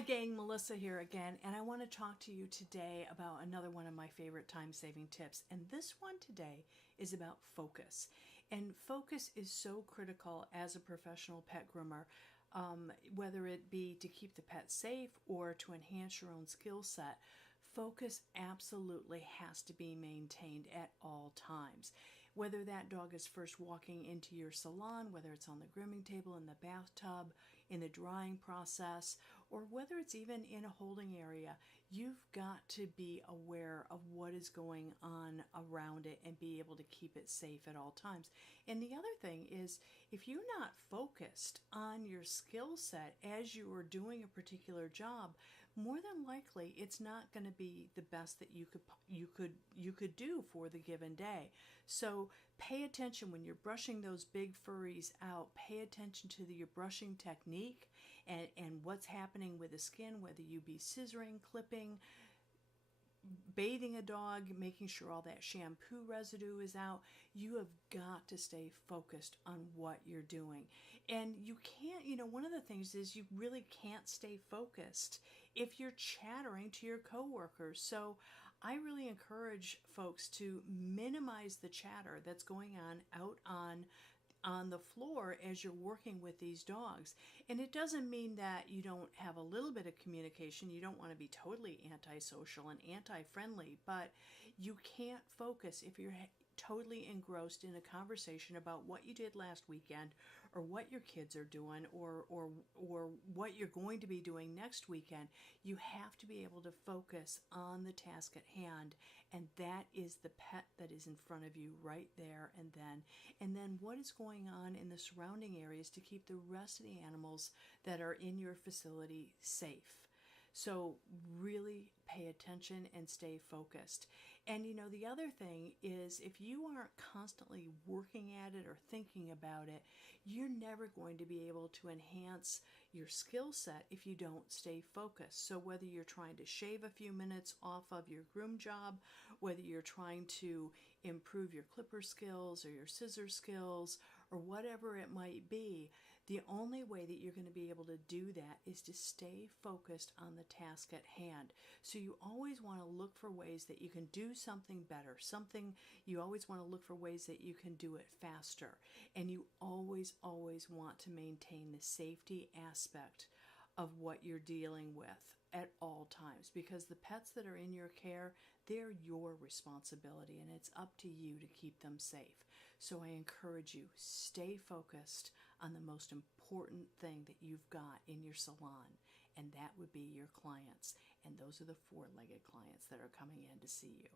Hi gang, Melissa here again, and I want to talk to you today about another one of my favorite time-saving tips. And this one today is about focus. And focus is so critical as a professional pet groomer, whether it be to keep the pet safe or to enhance your own skill set. Focus absolutely has to be maintained at all times. Whether that dog is first walking into your salon, whether it's on the grooming table, in the bathtub, in the drying process, or whether it's even in a holding area, you've got to be aware of what is going on around it and be able to keep it safe at all times. And the other thing is, if you're not focused on your skill set as you are doing a particular job, more than likely it's not going to be the best that you could do for the given day. So pay attention when you're brushing those big furries out. Pay attention to your brushing technique and what's happening with the skin, whether you be scissoring, clipping, bathing a dog, making sure all that shampoo residue is out. You have got to stay focused on what you're doing. And you can't, one of the things is you really can't stay focused if you're chattering to your coworkers. So I really encourage folks to minimize the chatter that's going on out on the floor as you're working with these dogs. And it doesn't mean that you don't have a little bit of communication. You don't want to be totally antisocial and anti-friendly, but you can't focus if you're totally engrossed in a conversation about what you did last weekend or what your kids are doing or what you're going to be doing next weekend. You have to be able to focus on the task at hand, and that is the pet that is in front of you right there and then what is going on in the surrounding areas to keep the rest of the animals that are in your facility safe. So really pay attention and stay focused. And the other thing is, if you aren't constantly working at it or thinking about it, you're never going to be able to enhance your skill set if you don't stay focused. So whether you're trying to shave a few minutes off of your groom job, whether you're trying to improve your clipper skills or your scissor skills or whatever it might be, the only way that you're going to be able to do that is to stay focused on the task at hand. So you always want to look for ways that you can do something better. You always want to look for ways that you can do it faster. And you always want to maintain the safety aspect of what you're dealing with at all times, because the pets that are in your care, they're your responsibility and it's up to you to keep them safe. So I encourage you, stay focused on the most important thing that you've got in your salon, and that would be your clients. And those are the four-legged clients that are coming in to see you.